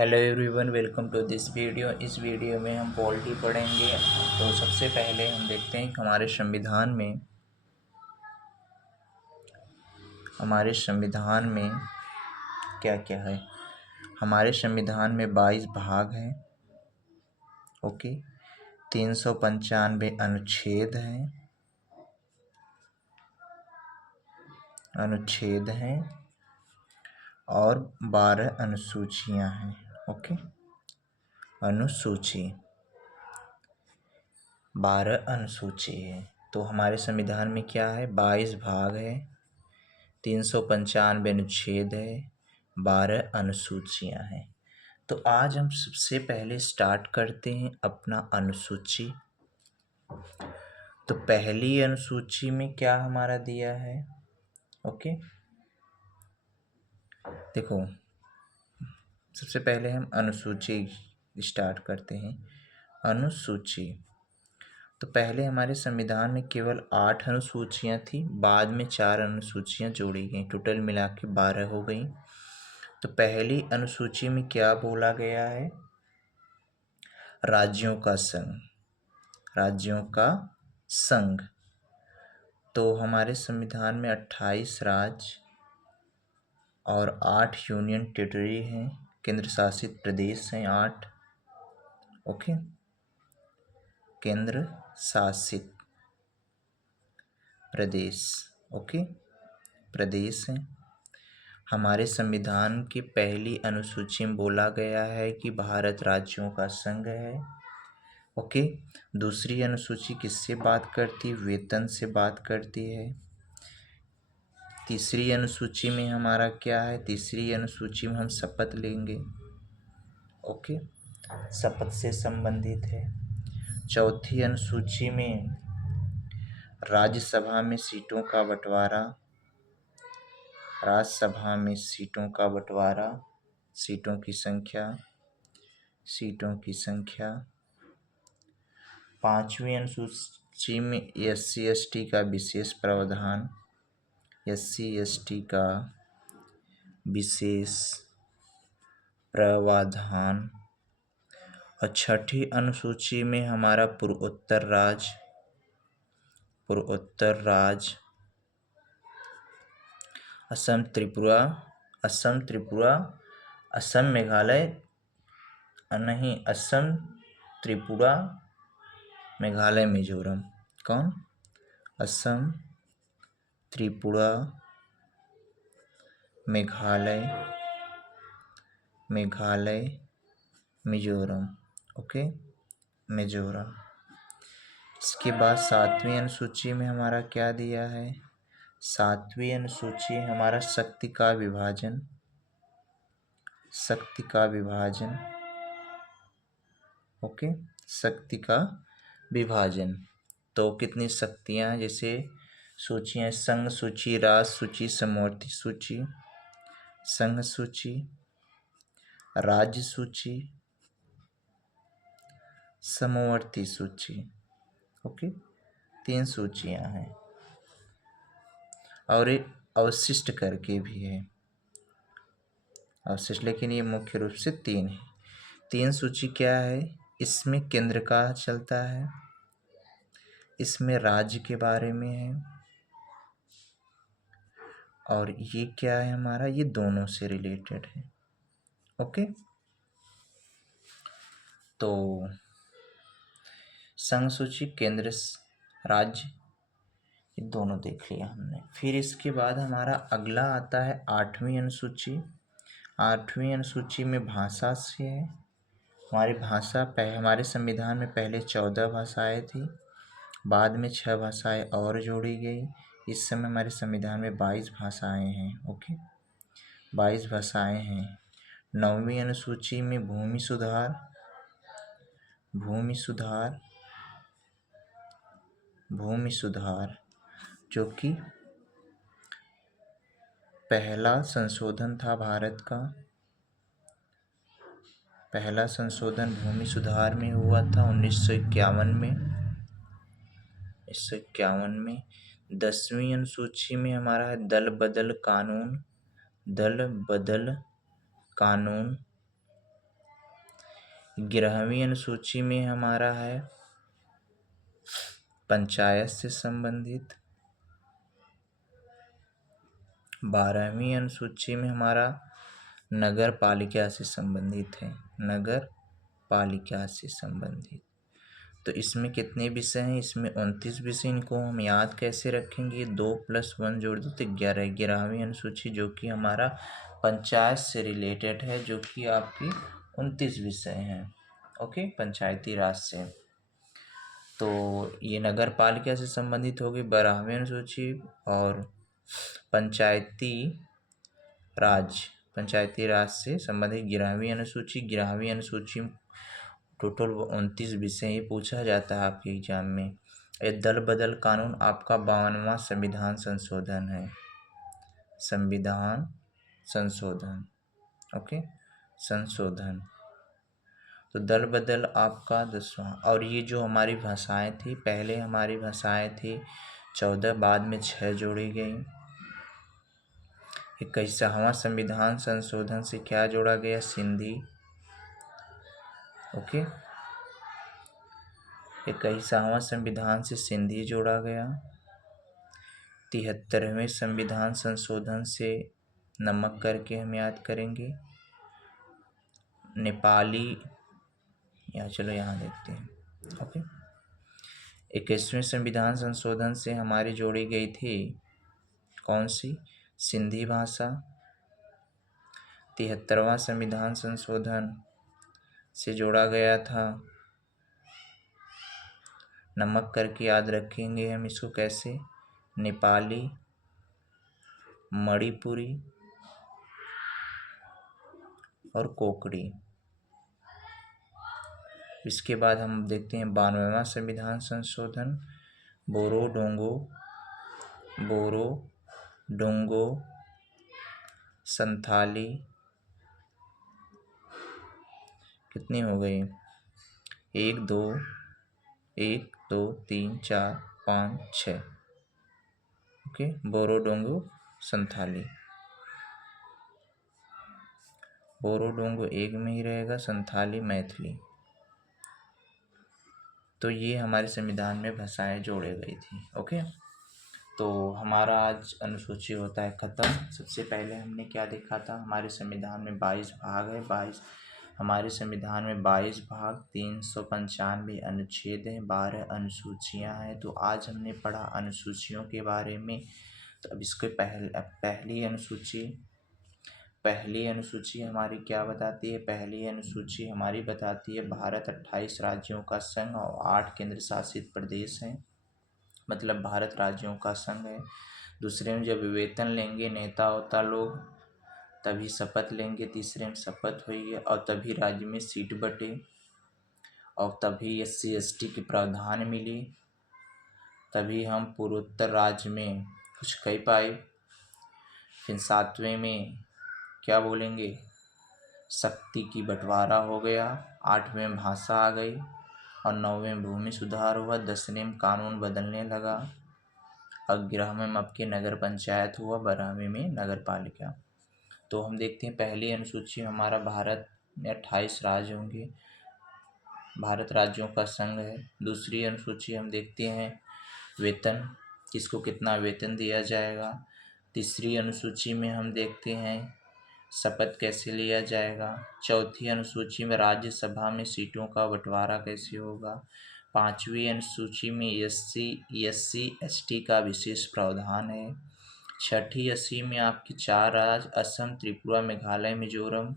Hello everyone, welcome to this video. इस video में हम पॉलिटी पढ़ेंगे। तो सबसे पहले हम देखते हैं कि हमारे संविधान में क्या क्या है। हमारे संविधान में 22 भाग हैं। ओके, 395 अनुच्छेद हैं और 12 अनुसूचियां हैं। ओके, अनुसूची 12 अनुसूची है। तो हमारे संविधान में क्या है, 22 भाग है, 395 अनुच्छेद है, 12 अनुसूचियां हैं। तो आज हम सबसे पहले स्टार्ट करते हैं अपना अनुसूची। तो पहली अनुसूची में क्या हमारा दिया है। ओके, देखो, सबसे पहले हम अनुसूची स्टार्ट करते हैं। अनुसूची, तो पहले हमारे संविधान में केवल 8 अनुसूचियां थी, बाद में 4 अनुसूचियां जोड़ी गई, टोटल मिला के 12 हो गई। तो पहली अनुसूची में क्या बोला गया है, राज्यों का संघ। राज्यों का संघ, तो हमारे संविधान में 28 राज्य और 8 यूनियन टेरिटरी हैं, केंद्र शासित प्रदेश हैं 8। ओके, केंद्र शासित प्रदेश, ओके, प्रदेश हैं। हमारे संविधान की पहली अनुसूची में बोला गया है कि भारत राज्यों का संघ है। ओके, दूसरी अनुसूची किससे बात करती है, वेतन से बात करती है। तीसरी अनुसूची में हमारा क्या है, तीसरी अनुसूची में हम शपथ लेंगे। ओके, शपथ से संबंधित है। चौथी अनुसूची में राज्यसभा में सीटों का बंटवारा, राज्यसभा में सीटों का बंटवारा, सीटों की संख्या। पांचवी अनुसूची में SC ST का विशेष प्रावधान, SC ST का विशेष प्रावधान। और छठी अनुसूची में हमारा पूर्वोत्तर राज्य असम त्रिपुरा, असम मेघालय नहीं, असम त्रिपुरा मेघालय मिजोरम। कौन, असम त्रिपुरा मेघालय मिजोरम। ओके, मिजोरम। इसके बाद सातवीं अनुसूची में हमारा क्या दिया है, सातवीं अनुसूची हमारा शक्ति का विभाजन। ओके, शक्ति का विभाजन। तो कितनी शक्तियां, जैसे सूचियां, संघ सूची, राज सूची, समवर्ती सूची, संघ सूची, राज्य सूची, समवर्ती सूची। ओके, 3 सूचियां हैं और एक अवशिष्ट करके भी है, अवशिष्ट, लेकिन ये मुख्य रूप से 3 है। 3 सूची क्या है, इसमें केंद्र का चलता है, इसमें राज्य के बारे में है, और ये क्या है हमारा, ये दोनों से रिलेटेड है। ओके, तो संघ सूची, केंद्र, राज्य, ये दोनों देख लिया हमने। फिर इसके बाद हमारा अगला आता है 8वीं अनुसूची। 8वीं अनुसूची में भाषा से है। हमारे संविधान में पहले 14 भाषाएं थी, बाद में 6 भाषाएं और जोड़ी गई। इस समय हमारे संविधान में 22 भाषाएं हैं। ओके, 22 भाषाएं हैं। 9वीं अनुसूची में भूमि सुधार, जो कि पहला संशोधन था भारत का। पहला संशोधन भूमि सुधार में हुआ था 1951 में। 10वीं अनुसूची में हमारा है दल बदल कानून, 11वीं अनुसूची में हमारा है पंचायत से संबंधित। 12वीं अनुसूची में हमारा नगर पालिका से संबंधित है, नगर पालिका से संबंधित। तो इसमें कितने विषय हैं? इसमें 29 विषय। इनको हम याद कैसे रखेंगे? 2 + 1 जोड़ दो तो 11। 11वीं अनुसूची जो कि हमारा पंचायत से रिलेटेड है, जो कि आपकी 29 विषय हैं। ओके, पंचायती राज से। तो ये नगर पालिका से संबंधित होगी 12वीं अनुसूची। और पंचायती राज से संबंधित 11वीं अनुसूची। 11वीं अनुसूची टोटल 29 विषय ही पूछा जाता है आपके एग्जाम में। ये दल बदल कानून आपका 52वां संविधान संशोधन है, संविधान संशोधन। ओके, संशोधन। तो दल बदल आपका 10वां। और ये जो हमारी भाषाएं थी, पहले हमारी भाषाएं थी 14, बाद में 6 जोड़ी गई। 21वां संविधान संशोधन से क्या जोड़ा गया? सिंधी। ओके, 21वां संविधान से सिंधी जोड़ा गया। 73वें संविधान संशोधन से नमक करके हम याद करेंगे नेपाली, या चलो यहाँ देखते हैं। ओके, 21वें संविधान संशोधन से हमारी जोड़ी गई थी कौन सी? सिंधी भाषा। 73वां संविधान संशोधन से जोड़ा गया था नमक करके याद रखेंगे हम इसको कैसे? नेपाली, मणिपुरी और कोकड़ी। इसके बाद हम देखते हैं 92वां संविधान संशोधन, बोरो डोंगो संथाली। कितनी हो गई? 1 2 3 4 5 6। ओके, बोरो डोंगो संथाली। बोरो डोंगो एक में ही रहेगा, संथाली मैथिली। तो ये हमारे संविधान में भाषाएं जोड़े गई थी। ओके, तो हमारा आज अनुसूची होता है ख़त्म। सबसे पहले हमने क्या देखा था? हमारे संविधान में 22 भाग है। हमारे संविधान में 22 भाग, 395 अनुच्छेद हैं, 12 अनुसूचियां हैं। तो आज हमने पढ़ा अनुसूचियों के बारे में। तो अब इसके पहली अनुसूची हमारी क्या बताती है? पहली अनुसूची हमारी बताती है भारत 28 राज्यों का संघ और 8 केंद्र शासित प्रदेश हैं, मतलब भारत राज्यों का संघ है। दूसरे में जब वेतन लेंगे नेता होता लोग, तभी शपथ लेंगे। तीसरे में शपथ हुई है, और तभी राज्य में सीट बटे, और तभी SC ST की प्रावधान मिली, तभी हम पूर्वोत्तर राज्य में कुछ कह पाए। फिर 7वें में क्या बोलेंगे? शक्ति की बंटवारा हो गया। 8वें में भाषा आ गई, और 9वें में भूमि सुधार हुआ। 10वें में कानून बदलने लगा, और 11वें में आपके नगर पंचायत हुआ। 12वें में नगर पालिका। तो हम देखते हैं पहली अनुसूची हमारा भारत में 28 राज्य होंगे, भारत राज्यों का संघ है। दूसरी अनुसूची हम देखते हैं वेतन, किसको कितना वेतन दिया जाएगा। तीसरी अनुसूची में हम देखते हैं शपथ कैसे लिया जाएगा। चौथी अनुसूची में राज्यसभा में सीटों का बंटवारा कैसे होगा। 5वीं अनुसूची में SC ST का विशेष प्रावधान है। 6ठी 80 में आपकी 4 राज्य असम, त्रिपुरा, मेघालय, मिजोरम।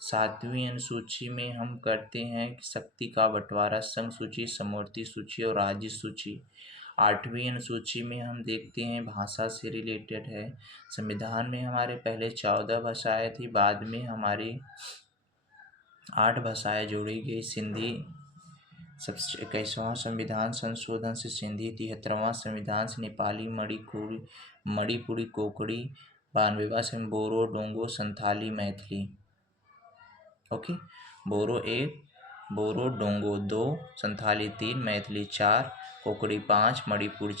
7वीं अनुसूची में हम करते हैं शक्ति का बंटवारा, संघ सूची, समवर्ती सूची और राज्य सूची। 8वीं अनुसूची में हम देखते हैं भाषा से रिलेटेड है। संविधान में हमारे पहले 14 भाषाएं थी, बाद में हमारी 8 भाषाएं जोड़ी गई। सिंधी 21वां संविधान संशोधन से सिंधी, 73वां संविधान से नेपाली, मणिपुरी, कोकड़ी, 92वां से बोरो, डोंगो, संथाली, मैथिली। ओके, बोरो 1, बोरो डोंगो 2, संथाली 3, मैथिली 4, कोकड़ी 5, मणिपुरी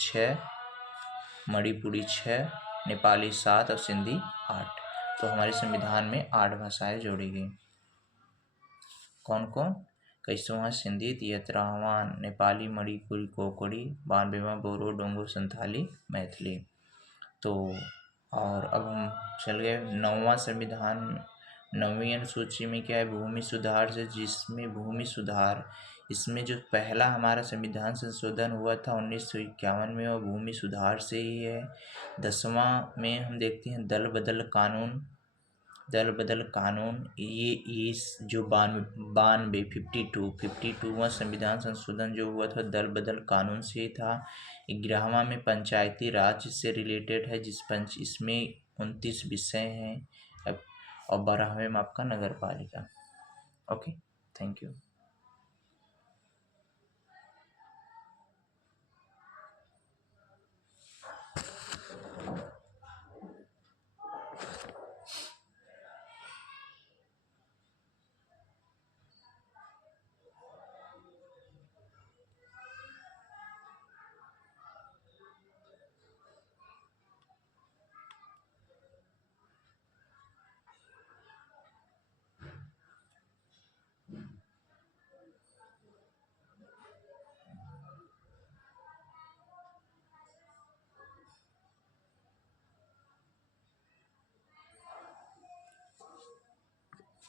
6, नेपाली 7 और सिंधी 8। तो हमारे संविधान में 8 भाषाएं जोड़ी गई। कौन कौन? 21वां सिंधी, 73वां नेपाली, मणिपुरी, कोंकणी, 92वां बोरो, डोंगो, संथाली, मैथिली। तो और अब हम चल गए 9वां संविधान। 9वीं अनुसूची में क्या है? भूमि सुधार से, जिसमें भूमि सुधार, इसमें जो पहला हमारा संविधान संशोधन हुआ था 1951 में, वो भूमि सुधार से ही है। 10वां में हम देखते हैं दल बदल कानून। दल बदल कानून ये इस जो 52वां संविधान संशोधन जो हुआ था दल बदल कानून से ही था। 11वां में पंचायती राज से रिलेटेड है, इसमें 29 विषय हैं। और 12वें में आपका नगर पालिका। Okay, thank you.